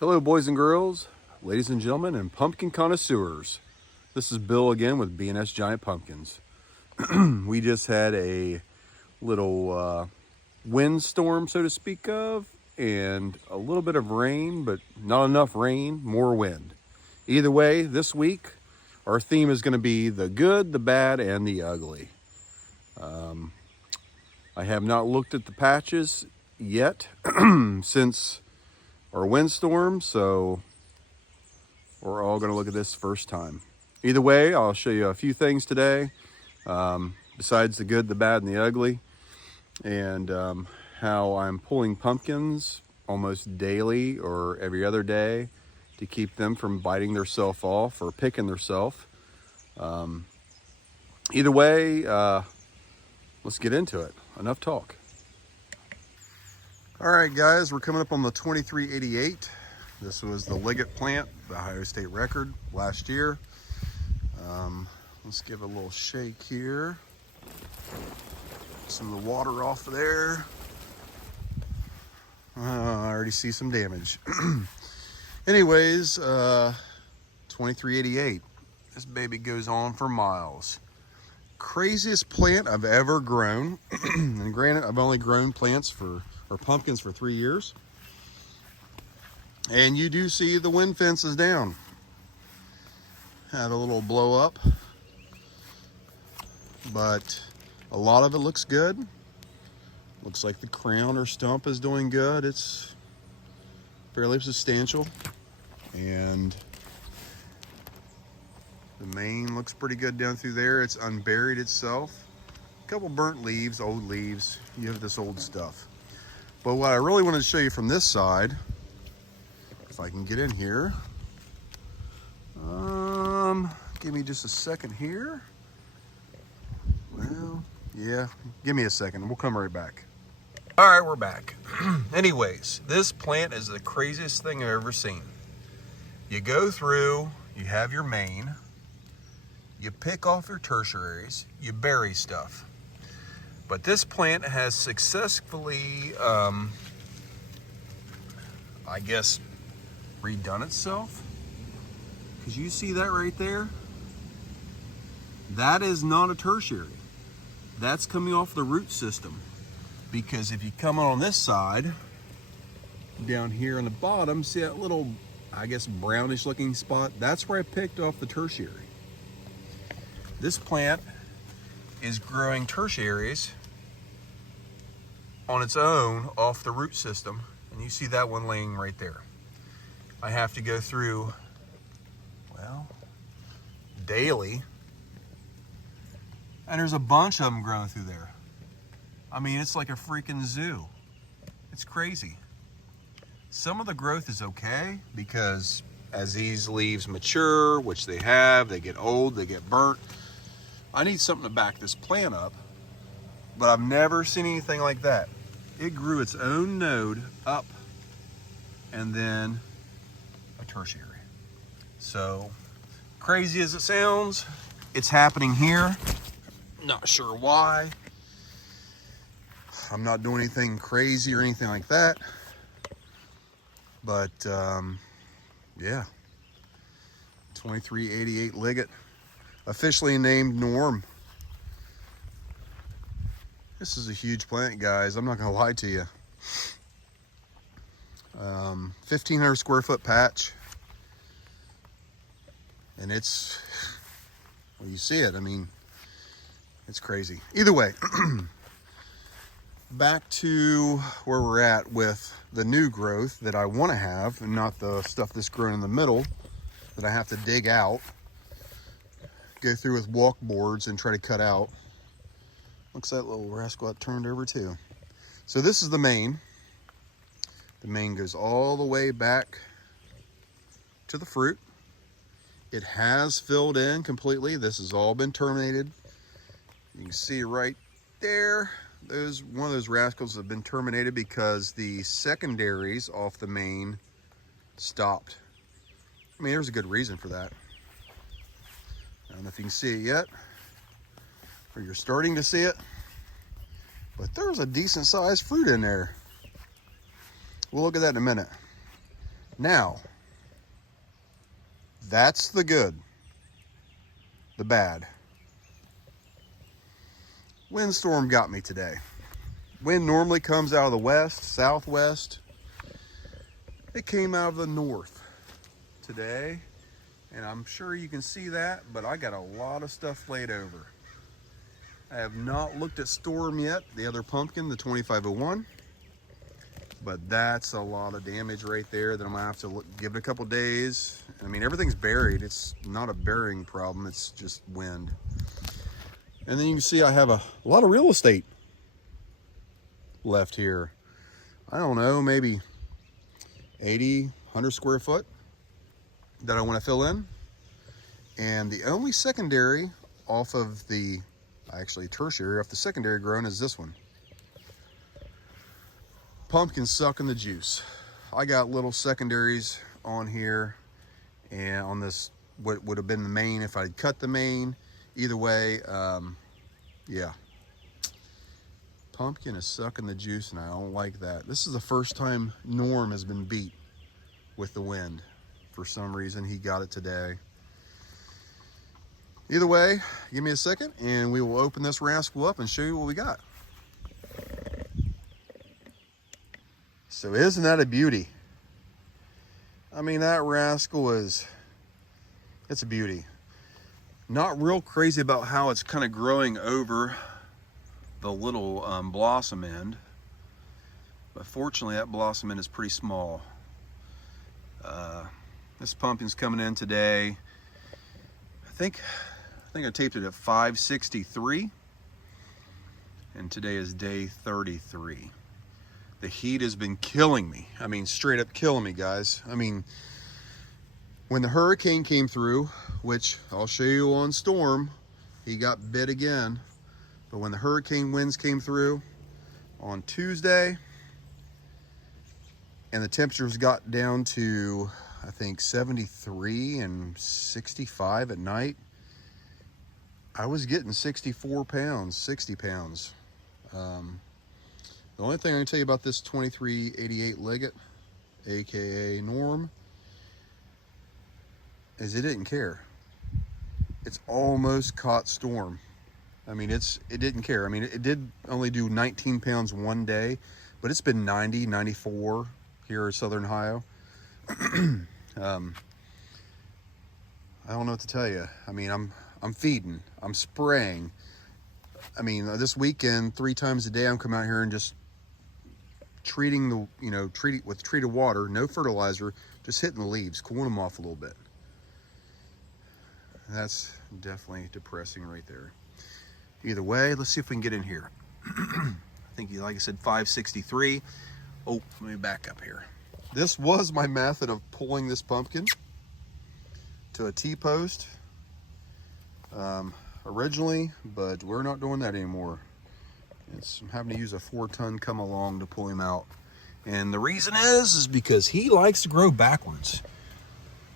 Hello, boys and girls, ladies and gentlemen, and pumpkin connoisseurs. This is Bill again with B&S Giant Pumpkins. We just had a little windstorm, so to speak of, and a little bit of rain, but not enough rain, more wind. Either way, this week, our theme is going to be the good, the bad, and the ugly. I have not looked at the patches yet since our windstorm, so we're all going to look at this first time. Either way, I'll show you a few things today, besides the good, the bad, and the ugly, and how I'm pulling pumpkins almost daily or every other day to keep them from biting themselves off or picking themselves. Either way, let's get into it. Enough talk. All right, guys, we're coming up on the 2388. This was the Liggett plant, the Ohio State record last year. Let's give it a little shake here. Some of the water off of there. I already see some damage. Anyways, 2388. This baby goes on for miles. Craziest plant I've ever grown. And granted, I've only grown plants or pumpkins for 3 years. And you do see the wind fence is down. Had a little blow up, but a lot of it looks good. Looks like the crown or stump is doing good. It's fairly substantial, and the main looks pretty good down through there. It's unburied itself. A couple burnt leaves, old leaves. You have this old stuff. But what I really wanted to show you from this side, if I can get in here, give me just a second here. Well, yeah, give me a second. We'll come right back. All right, we're back. Anyways, this plant is the craziest thing I've ever seen. You go through, you have your main, you pick off your tertiaries, you bury stuff. But this plant has successfully, I guess, redone itself. Because you see that right there? That is not a tertiary. That's coming off the root system. Because if you come on this side, down here on the bottom, see that little, I guess, brownish looking spot? That's where I picked off the tertiary. This plant is growing tertiaries on its own off the root system. And you see that one laying right there. I have to go through, well, daily. And there's a bunch of them growing through there. I mean, it's like a freaking zoo. It's crazy. Some of the growth is okay because as these leaves mature, which they have, they get old, they get burnt. I need something to back this plant up, but I've never seen anything like that. It grew its own node up and then a tertiary. So crazy as it sounds, it's happening here. Not sure why. I'm not doing anything crazy or anything like that. But yeah, 2388 Liggett, officially named Norm. This is a huge plant, guys. I'm not gonna lie to you. 1,500 square foot patch. And it's, well, you see it, I mean, it's crazy. Either way, back to where we're at with the new growth that I want to have, and not the stuff that's grown in the middle that I have to dig out, go through with walk boards and try to cut out. Looks like that little rascal got turned over too. So this is the main. The main goes all the way back to the fruit. It has filled in completely. This has all been terminated. You can see right there, one of those rascals have been terminated because the secondaries off the main stopped. I mean, there's a good reason for that. I don't know if you can see it yet, or you're starting to see it, but there's a decent sized fruit in there. We'll look at that in a minute. Now, that's the good. The bad. Windstorm got me today. Wind normally comes out of the west, southwest. It came out of the north today, and I'm sure you can see that, but I got a lot of stuff laid over. I have not looked at Storm yet, the other pumpkin, the 2501, but that's a lot of damage right there that I'm gonna have to give it a couple days. I mean, everything's buried. It's not a burying problem, it's just wind. And then you can see I have a lot of real estate left here. I don't know, maybe 80, 100 square foot that I want to fill in. And the only secondary off of the, actually tertiary off the secondary grown is this one. Pumpkin sucking the juice. I got little secondaries on here and on this, what would have been the main if I'd cut the main. Either way, yeah. Pumpkin is sucking the juice and I don't like that. This is the first time Norm has been beat with the wind. For some reason, he got it today. Either way, give me a second and we will open this rascal up and show you what we got. So isn't that a beauty? I mean, that rascal it's a beauty. Not real crazy about how it's kind of growing over the little blossom end, but fortunately that blossom end is pretty small. This pumpkin's coming in today. I think I taped it at 563, and today is day 33. The heat has been killing me. I mean, straight up killing me, guys. I mean, when the hurricane came through, which I'll show you on Storm, he got bit again. But when the hurricane winds came through on Tuesday, and the temperatures got down to, I think, 73 and 65 at night, I was getting 64 pounds, 60 pounds. The only thing I can tell you about this 2388 Leggett, AKA Norm, is it didn't care. It's almost caught Storm. I mean, it didn't care. I mean, it did only do 19 pounds one day, but it's been 90, 94 here in Southern Ohio. I don't know what to tell you. I mean, I'm feeding, I'm spraying. I mean, this weekend, 3 times a day, I'm coming out here and just treating the, treating with treated water, no fertilizer, just hitting the leaves, cooling them off a little bit. That's definitely depressing right there. Either way, let's see if we can get in here. I think, like I said, 563. Oh, let me back up here. This was my method of pulling this pumpkin to a T-post originally, but we're not doing that anymore. I'm having to use a 4-ton come along to pull him out. And the reason is because he likes to grow backwards.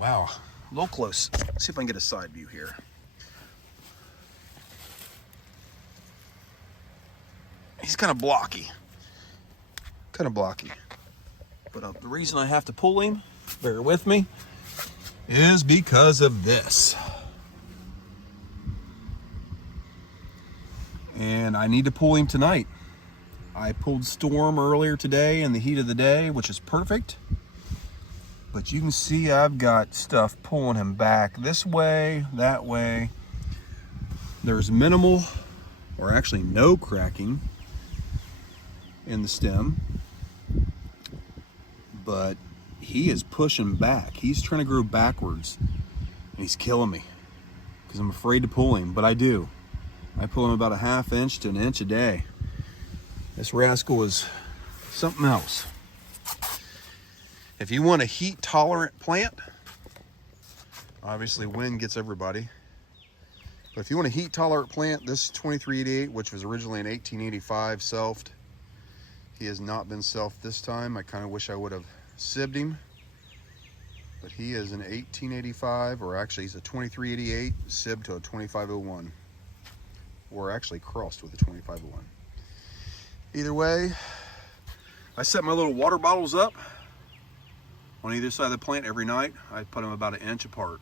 Wow, a little close. Let's see if I can get a side view here. He's kind of blocky. But the reason I have to pull him, bear with me, is because of this. And I need to pull him tonight. I pulled Storm earlier today in the heat of the day, which is perfect. But you can see I've got stuff pulling him back this way, that way. There's minimal, or actually no cracking in the stem. But he is pushing back. He's trying to grow backwards. And he's killing me. Because I'm afraid to pull him, but I do. I pull him about a ½ inch to 1 inch a day. This rascal is something else. If you want a heat tolerant plant, obviously wind gets everybody. But if you want a heat tolerant plant, this 2388, which was originally an 1885 selfed, he has not been selfed this time. I kind of wish I would have sibbed him. But he is an 1885, or actually he's a 2388 sibbed to a 2501. Or actually crossed with a 2501. Either way, I set my little water bottles up on either side of the plant every night. I put them about 1 inch apart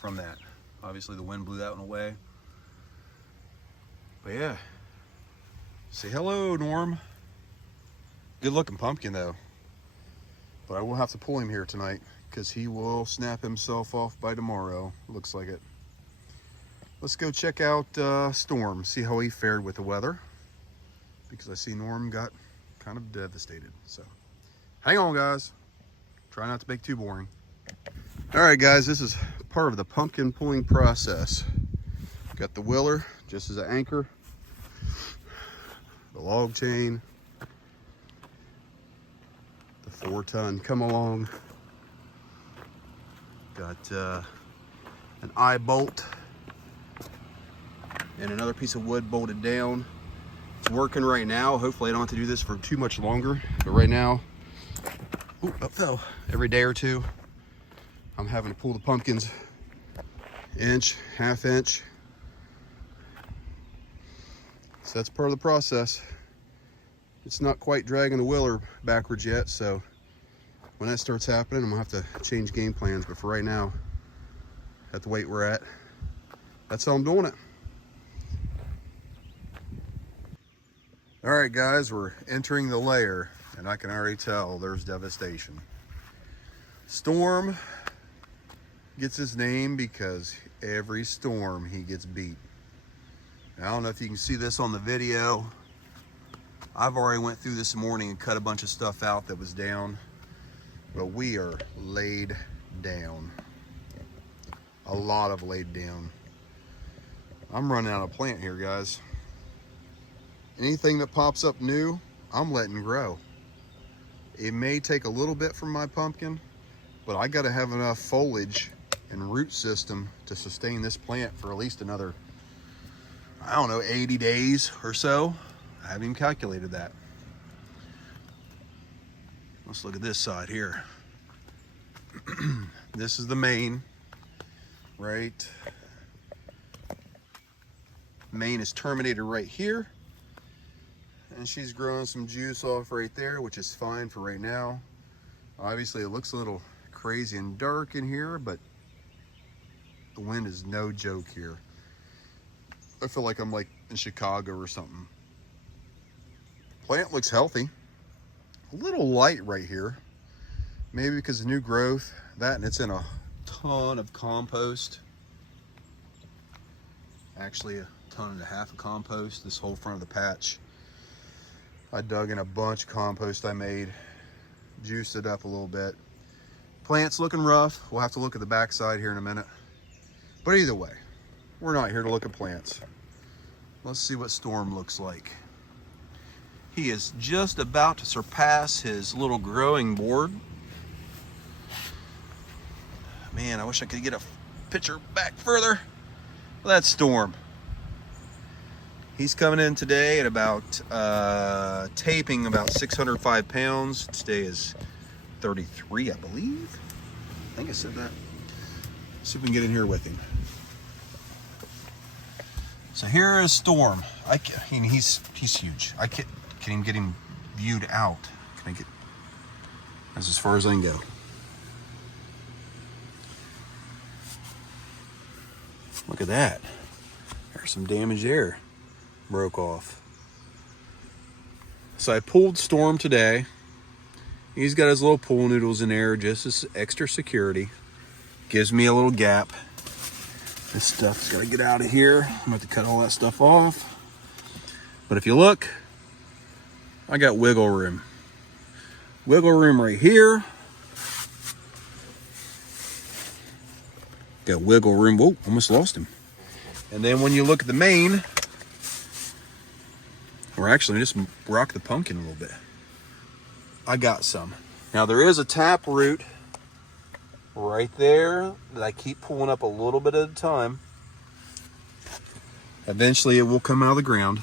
from that. Obviously the wind blew that one away. But yeah, say hello, Norm. Good looking pumpkin though. But I will have to pull him here tonight because he will snap himself off by tomorrow. Looks like it. Let's go check out Storm, see how he fared with the weather. Because I see Norm got kind of devastated. So hang on, guys. Try not to make it too boring. All right, guys, this is part of the pumpkin pulling process. Got the willer just as an anchor, the log chain, the 4-ton come along, got an eye bolt and another piece of wood bolted down. It's working right now. Hopefully I don't have to do this for too much longer, but right now, ooh, that fell. Every day or two I'm having to pull the pumpkins 1 inch, 1/2 inch. So that's part of the process. It's not quite dragging the willer backwards yet, so when that starts happening, I'm gonna have to change game plans. But for right now, at the weight we're at, that's how I'm doing it. All right, guys, we're entering the layer, and I can already tell there's devastation. Storm gets his name because every storm he gets beat. Now, I don't know if you can see this on the video. I've already went through this morning and cut a bunch of stuff out that was down, but we are laid down. A lot of laid down. I'm running out of plant here, guys. Anything that pops up new, I'm letting grow. It may take a little bit from my pumpkin, but I gotta have enough foliage and root system to sustain this plant for at least another, I don't know, 80 days or so. I haven't even calculated that. Let's look at this side here. This is the main, right? Main is terminated right here. And she's growing some juice off right there, which is fine for right now. Obviously it looks a little crazy and dark in here, but the wind is no joke here. I feel like I'm like in Chicago or something. Plant looks healthy. A little light right here. Maybe because of new growth. That, and it's in a ton of compost. Actually, 1.5 tons of compost, this whole front of the patch. I dug in a bunch of compost I made, juiced it up a little bit. Plant's looking rough. We'll have to look at the backside here in a minute. But either way, we're not here to look at plants. Let's see what Storm looks like. He is just about to surpass his little growing board. Man, I wish I could get a picture back further. Well, that's Storm. He's coming in today at about, taping about 605 pounds. Today is 33, I believe. I think I said that. Let's see if we can get in here with him. So here is Storm. He's huge. I can't even get him viewed out. Can I get, that's as far as I can go. Look at that. There's some damage there. Broke off. So I pulled Storm today. He's got his little pool noodles in there just as extra security. Gives me a little gap. This stuff's got to get out of here. I'm going to cut all that stuff off. But if you look, I got wiggle room. Wiggle room right here. Got wiggle room. Whoa, almost lost him. And then when you look at the main, or actually just rock the pumpkin a little bit, I got some. Now there is a tap root right there that I keep pulling up a little bit at a time. Eventually it will come out of the ground.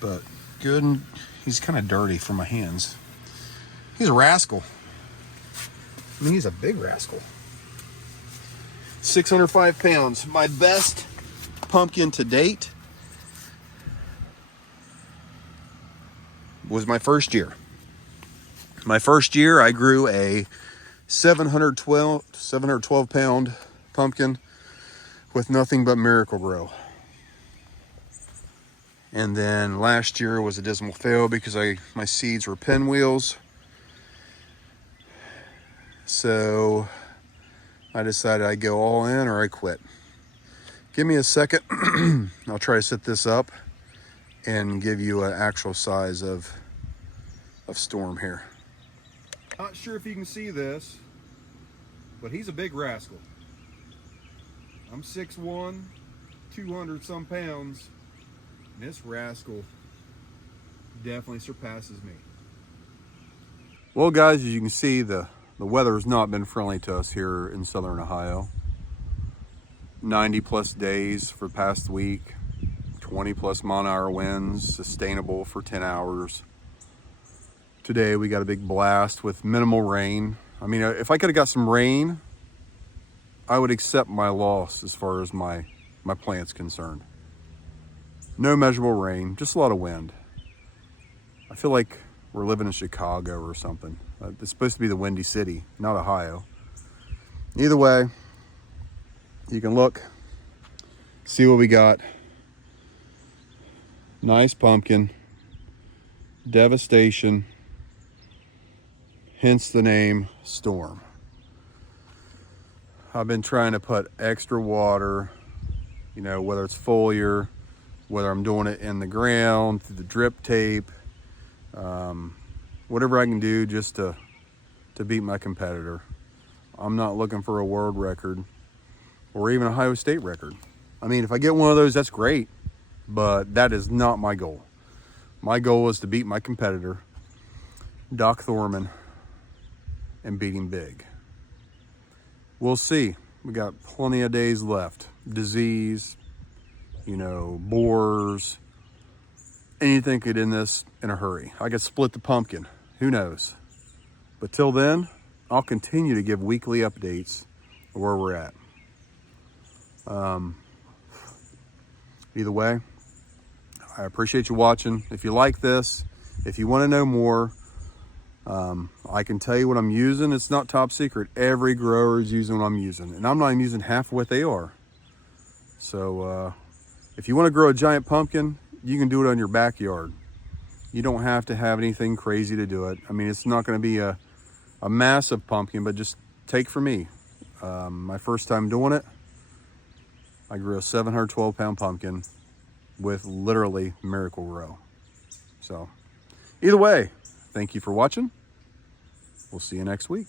But good, and he's kind of dirty from my hands. He's a rascal. I mean, he's a big rascal. 605 pounds. My best pumpkin to date was my first year. My first year, I grew a 712 pound pumpkin with nothing but Miracle-Gro. And then last year was a dismal fail because my seeds were pinwheels. So I decided I'd go all in or I quit. Give me a second. I'll try to set this up and give you an actual size of Storm here. Not sure if you can see this, but he's a big rascal. I'm 6'1", 200 some pounds, and this rascal definitely surpasses me. Well guys, as you can see, the weather has not been friendly to us here in southern Ohio. 90 plus days for the past week, 20 plus mile-an-hour winds, sustainable for 10 hours. Today we got a big blast with minimal rain. I mean, if I could have got some rain, I would accept my loss as far as my plant's concerned. No measurable rain, just a lot of wind. I feel like we're living in Chicago or something. It's supposed to be the Windy City, not Ohio. Either way, you can look, see what we got. Nice pumpkin, devastation, hence the name Storm. I've been trying to put extra water, you know, whether it's foliar, whether I'm doing it in the ground, through the drip tape, whatever I can do just to beat my competitor. I'm not looking for a world record or even a Ohio State record. I mean, if I get one of those, that's great, but that is not my goal. My goal is to beat my competitor, Doc Thorman, and beat him big. We'll see. We got plenty of days left. Disease, you know, borers, anything could end this in a hurry. I could split the pumpkin, who knows? But till then, I'll continue to give weekly updates of where we're at. Either way, I appreciate you watching. If you like this, if you want to know more, I can tell you what I'm using. It's not top secret. Every grower is using what I'm using, and I'm not even using half of what they are. So if you want to grow a giant pumpkin, you can do it on your backyard. You don't have to have anything crazy to do it. I mean, it's not going to be a massive pumpkin, but just take from me. My first time doing it, I grew a 712 pound pumpkin with literally Miracle-Gro. So either way, thank you for watching. We'll see you next week.